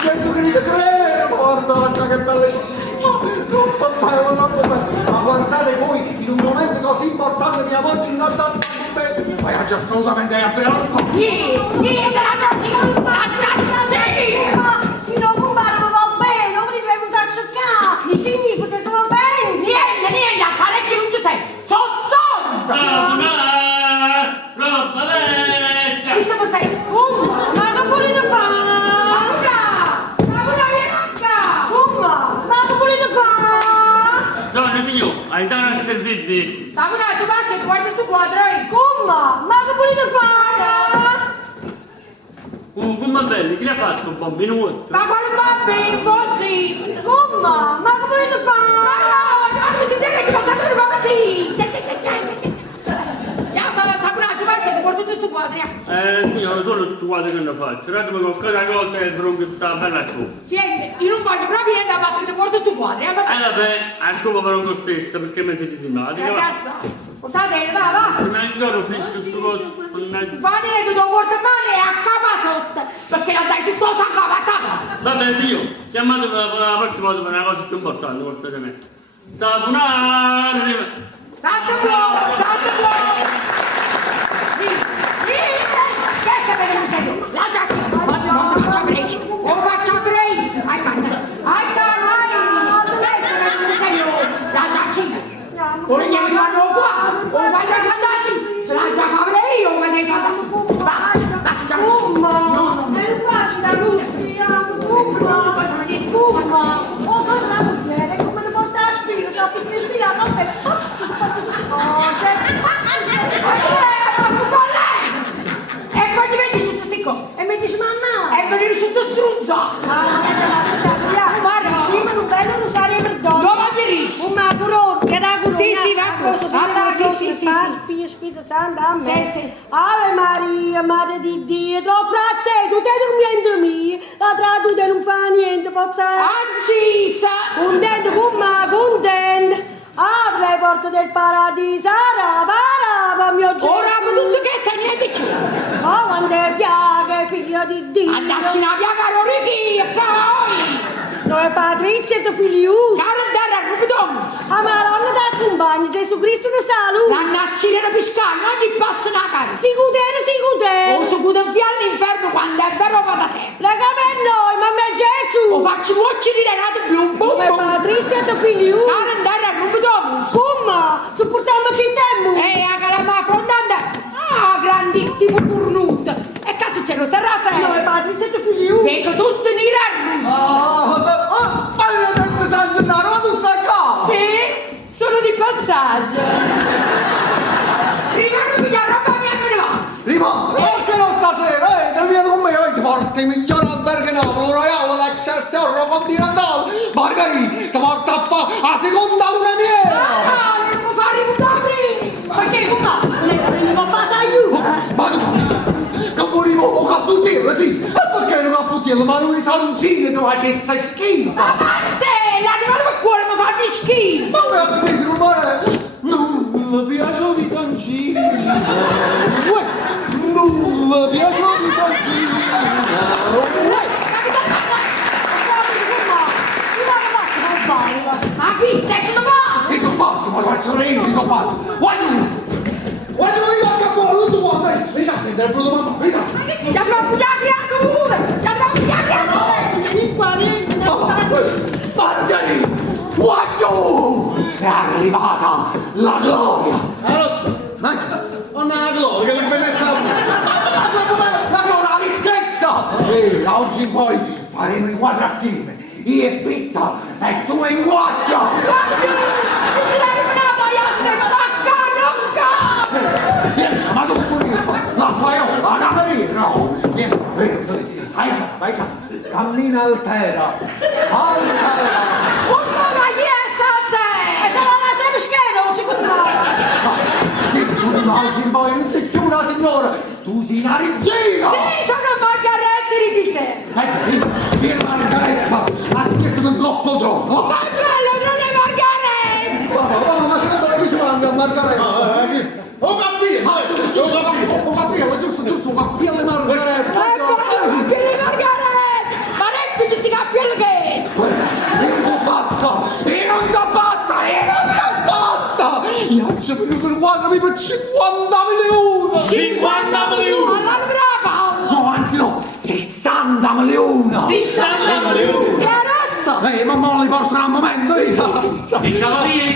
Penso che mi credo, guarda che bellissimo. Ma guardate voi, in un momento così importante mia moglie in realtà sta con me. Ma è già assolutamente altro. Niente, ragazzi, non faccia così! Chi non compare va bene, non mi devi venuto a cercare! Significa che va bene! Niente, a legge non ci sei! Sono sorda! Roba vecchia! Che stiamo sei? Ma che volete fare? Ma che volete fare? Donna signor, aiutare a servirvi. Savona, tu basta, tu guardi sto quadro, come? Ma che volete fare? Come belli, chi l'ha fatto un bambino vostro? Ma quale bambino, Pozzi? Come? Ma che volete fare? Ma che si deve che passare con i bambini? Savona, tu basta, ti porto tutto sto quadro, Signore, solo tutto quanto che ne faccio. Datemi qualche cosa e per che sta bella scuola. Senti, io non voglio proprio niente a basta che guardo stu quadri. Vabbè, a scuola per un stesso, perché mi siete simpatici. Ragazza, portate, va. Ma il giorno finisco queste cose. Fate niente, devo portare male a capa sotto, perché la dai tutto saccavata. Vabbè, signore, chiamate per la prossima volta per una cosa più importante, portate me. Sapunare! Santo buono, santo buono! Che sapete che sei tu? La giaccia! No, faccio a break! Oh, faccio a break! Hai canna! La giaccia! Ora gli arrivano qua! O voglio i fantasmi! Se la già farei io, voglio i fantasmi! Basta, già! Mamma! È un facile la Russia! Mamma! Oh, cosa vuol dire? Come le porta a spina? Sappi che spina, non per si porta tutte cose! E poi ti metti sotto sti cose! E mi dice mamma! E venire sotto struzzo! Guarda, sì, ma non bello non stare per donne! Dove dirisci? Un macro, che da quello! Sì, sì, va, sì, Spirito Santo, amen. Sì. Ave Maria, Madre di Dio, tro frate, tu stai dormendo mia, la traduta non fa niente, pozza. Ancisa! Contento con me, contento. Apri le porte del paradiso, araba, mio Gesù. Ora ma tutto che sta niente più! Oh, quante piaghe, figlio di Dio. Andassi una piaga rorichi, poi! Noi Patrizia e tuo figlio. Caro andare a Rubidon! A Maronna da compagno, Gesù Cristo ti saluta. La naccina da piscare, non ti passa una cara! Sicutene. O su cui via all'inferno quando è vero va da te! Lega per noi, mamma Gesù. O faccio voce di regato blu, bum, Noi Patrizia e tuo figlio. Caro andare a Rubidon! Come? Supportiamo il tempo. A calama affrontante! Ah, grandissimo cornuto! E cazzo ce lo sarà se? Noi Patrizia e tuo figlio. Dico tutto in irarmus! Maledetto San Gennaro, ma tu stai qua? Sì, sono di passaggio. Rimanimi da roba mia me ne va. Rima, perché non stasera? Te vieni con me, ti porti i migliori alberghi Napoli, Royale, l'Excelsior, Continentale, Margherita, ti porta a fare la seconda luna miele. Ah, non devo fare un prima. Perché come? Lei sta venendo con passaggio. Ma tu, che volevo un cappottiello, sì. E perché un cappottiello? Ma non i soncini ti facesse schifo. A parte, l'animale per cuore mi fa di schifo. Ma vuoi aprirsi rumore? Non mi piacciono i soncini. Non mi piacciono i soncini. Ma chi stai sul mare? Che sono pazzo, ma faccio resi, sono pazzo. Guarda! Guarda io a capo, tu guarda! Vieni a sentire il prodotto mamma, vieni a sentire! Ti avrò pigliato creatura! Ti avrò pigliato! Vieni qua, vieni. Margherita! Guarda! È arrivata la gloria! Lo so, ma non è la gloria, che bellezza! La ricchezza! E da oggi in poi faremo i quadri assieme! Io e Pitta e tu e Guaccia! Non si deve brava, io stiamo da Vieni, ma tu pure! La fai la camerina, no! Vieni, vieni, vai, cammina altera! Altera! ma chi è state? E sarà una teschero, secondo me. Che tu di oggi in poi non sei più una signora! Tu sei una regina! Sì, sono Margaretta Righilde! Vieni Margaretta! Aspetta che troppo troppo! Ma bello, non è Margaretta! Ma secondo me ci manca Margaretta! Ho capito, giusto, capire Margaretta! Capire Margaretta! Ma non questi capelli che è? Io non pazza! Io ci ho venuto il quadro per 50 milioni! 50 milioni! Alla brava! No, anzi no, 60 milioni! 60 milioni! Che arresto? Mamma li porterà un momento Il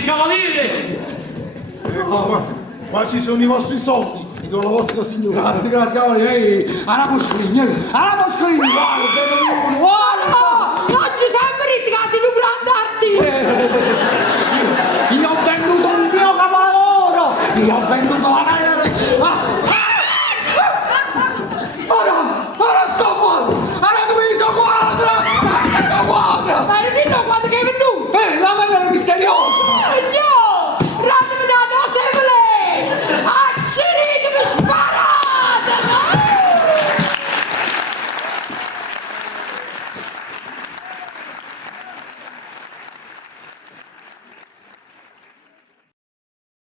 cavaliere! Qua ci sono i vostri soldi, e con la vostra signora. Grazie, cavaliere! Alla Moschini, guarda, guarda!